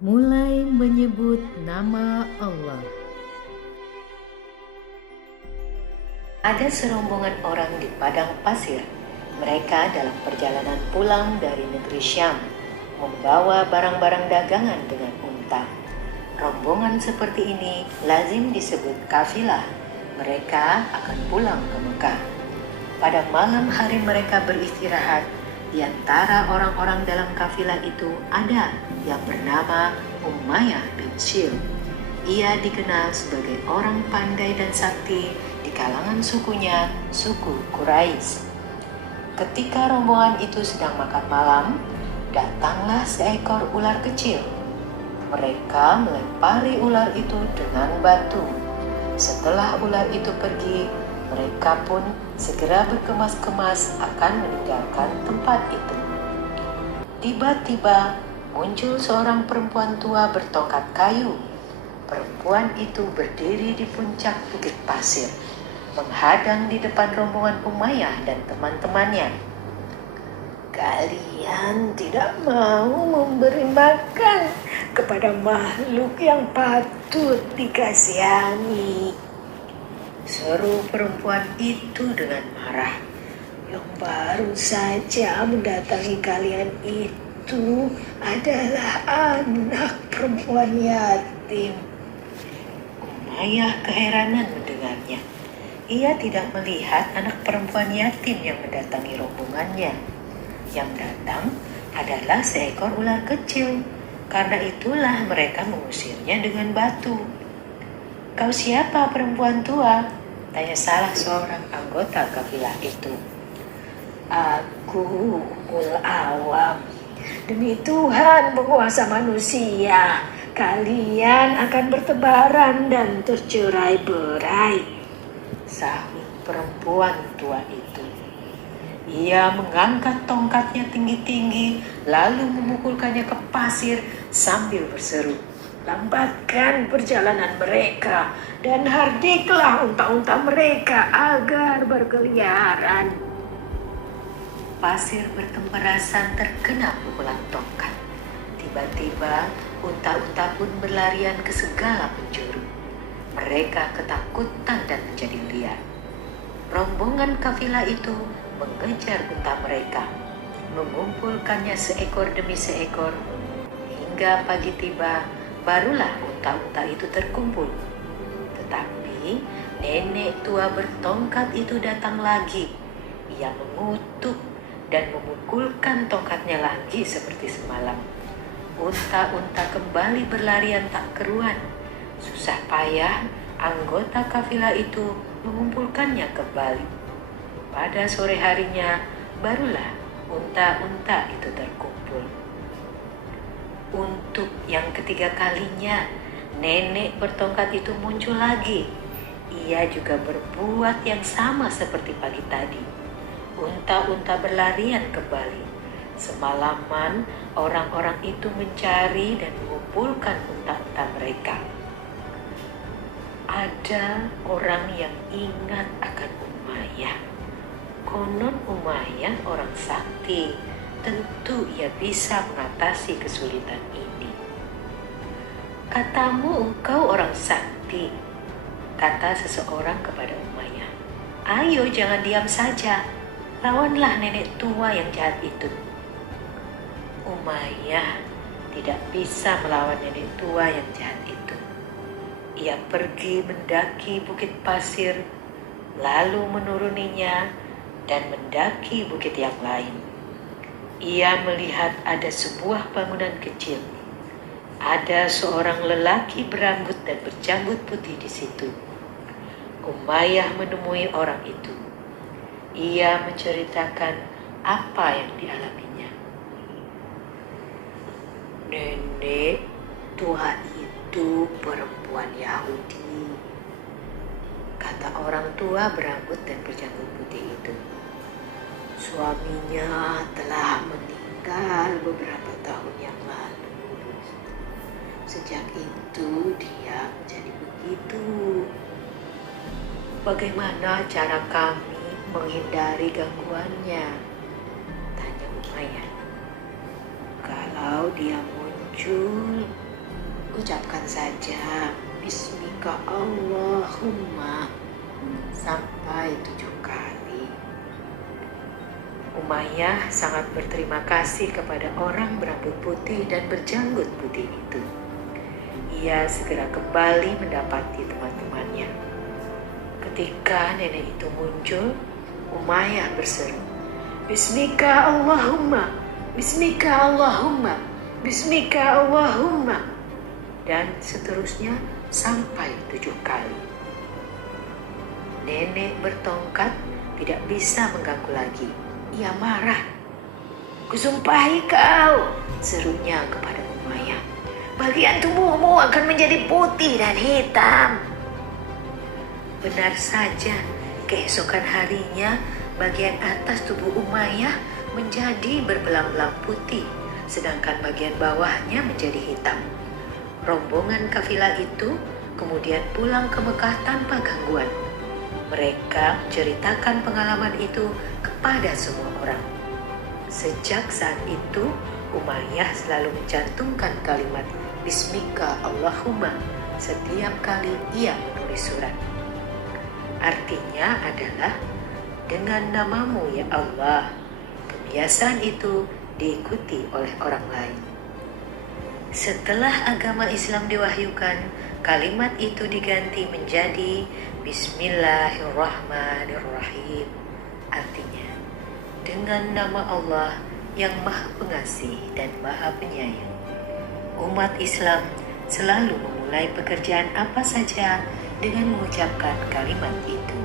mulai menyebut nama Allah. Ada serombongan orang di padang pasir. Mereka dalam perjalanan pulang dari negeri Syam, membawa barang-barang dagangan dengan unta. Rombongan seperti ini lazim disebut kafilah. Mereka akan pulang ke Mekah. Pada malam hari mereka beristirahat. Di antara orang-orang dalam kafilah itu ada yang bernama Umayyah bin Syil. Ia dikenal sebagai orang pandai dan sakti di kalangan sukunya, suku Quraisy. Ketika rombongan itu sedang makan malam, datanglah seekor ular kecil. Mereka melempari ular itu dengan batu. Setelah ular itu pergi, mereka pun segera berkemas-kemas akan meninggalkan tempat itu. Tiba-tiba muncul seorang perempuan tua bertongkat kayu. Perempuan itu berdiri di puncak bukit pasir, menghadang di depan rombongan Umayyah dan teman-temannya. Kalian tidak mau memberi makan kepada makhluk yang patut dikasihani, seru perempuan itu dengan marah. Yang baru saja mendatangi kalian itu adalah anak perempuan yatim. Umayyah keheranan mendengarnya. Ia tidak melihat anak perempuan yatim yang mendatangi rombongannya. Yang datang adalah seekor ular kecil. Karena itulah mereka mengusirnya dengan batu. "Kau siapa, perempuan tua?" tanya salah seorang anggota kafilah itu. Aku Ul Awam. Demi Tuhan penguasa manusia, kalian akan bertebaran dan tercerai-berai, sahut perempuan tua itu. Ia mengangkat tongkatnya tinggi-tinggi, lalu memukulkannya ke pasir sambil berseru, "Lambatkan perjalanan mereka dan hardiklah unta-unta mereka agar berkeliaran." Pasir berkemperasan terkena pukulan tongkat. Tiba-tiba unta-unta pun berlarian ke segala penjuru. Mereka ketakutan dan menjadi liar. Rombongan kafilah itu mengejar unta mereka, mengumpulkannya seekor demi seekor. Hingga pagi tiba, barulah unta-unta itu terkumpul. Tetapi nenek tua bertongkat itu datang lagi. Ia mengutuk dan memukulkan tongkatnya lagi seperti semalam. Unta-unta kembali berlarian tak keruan. Susah payah anggota kafilah itu mengumpulkannya kembali. Pada sore harinya barulah unta-unta itu terkumpul. Untuk yang ketiga kalinya, nenek bertongkat itu muncul lagi. Ia juga berbuat yang sama seperti pagi tadi. Unta-unta berlarian kembali. Semalaman orang-orang itu mencari dan mengumpulkan unta-unta mereka. Ada orang yang ingat akan Umayyah. Konon Umayyah orang sakti. Tentu ia bisa mengatasi kesulitan ini. "Katamu engkau orang sakti," kata seseorang kepada Umayyah. "Ayo jangan diam saja. Lawanlah nenek tua yang jahat itu." Umayyah tidak bisa melawan nenek tua yang jahat itu. Ia pergi mendaki bukit pasir, lalu menuruninya dan mendaki bukit yang lain. Ia melihat ada sebuah bangunan kecil. Ada seorang lelaki berambut dan berjanggut putih di situ. Umayyah menemui orang itu. Ia menceritakan apa yang dialaminya. Nenek tua itu perempuan Yahudi, kata orang tua berambut dan berjanggut putih itu. Suaminya telah meninggal beberapa tahun yang lalu. Sejak itu dia menjadi begitu. "Bagaimana cara kami menghindari gangguannya?" tanya Umayyah. Kalau dia muncul, Ucapkan saja Bismika Allahumma sampai 7 kali. Umayyah sangat berterima kasih kepada orang berambut putih dan berjanggut putih itu. Ia segera kembali mendapati teman-temannya. Ketika nenek itu muncul, Umayyah berseru, Bismika Allahumma, Bismika Allahumma, Bismika Allahumma, dan seterusnya sampai 7 kali. Nenek bertongkat tidak bisa mengganggu lagi. Ia marah. Kusumpahi kau, serunya kepada Umayyah. Bagian tubuhmu akan menjadi putih dan hitam. Benar saja, keesokan harinya bagian atas tubuh Umayyah menjadi berbelang-belang putih, sedangkan bagian bawahnya menjadi hitam. Rombongan kafilah itu kemudian pulang ke Mekah tanpa gangguan. Mereka menceritakan pengalaman itu kepada semua orang. Sejak saat itu, Umayyah selalu mencantumkan kalimat Bismika Allahumma setiap kali ia menulis surat. Artinya adalah, dengan namamu ya Allah. Kebiasaan itu diikuti oleh orang lain. Setelah agama Islam diwahyukan, kalimat itu diganti menjadi Bismillahirrahmanirrahim. Artinya, dengan nama Allah yang Maha Pengasih dan Maha Penyayang. Umat Islam selalu memulai pekerjaan apa saja dengan mengucapkan kalimat itu.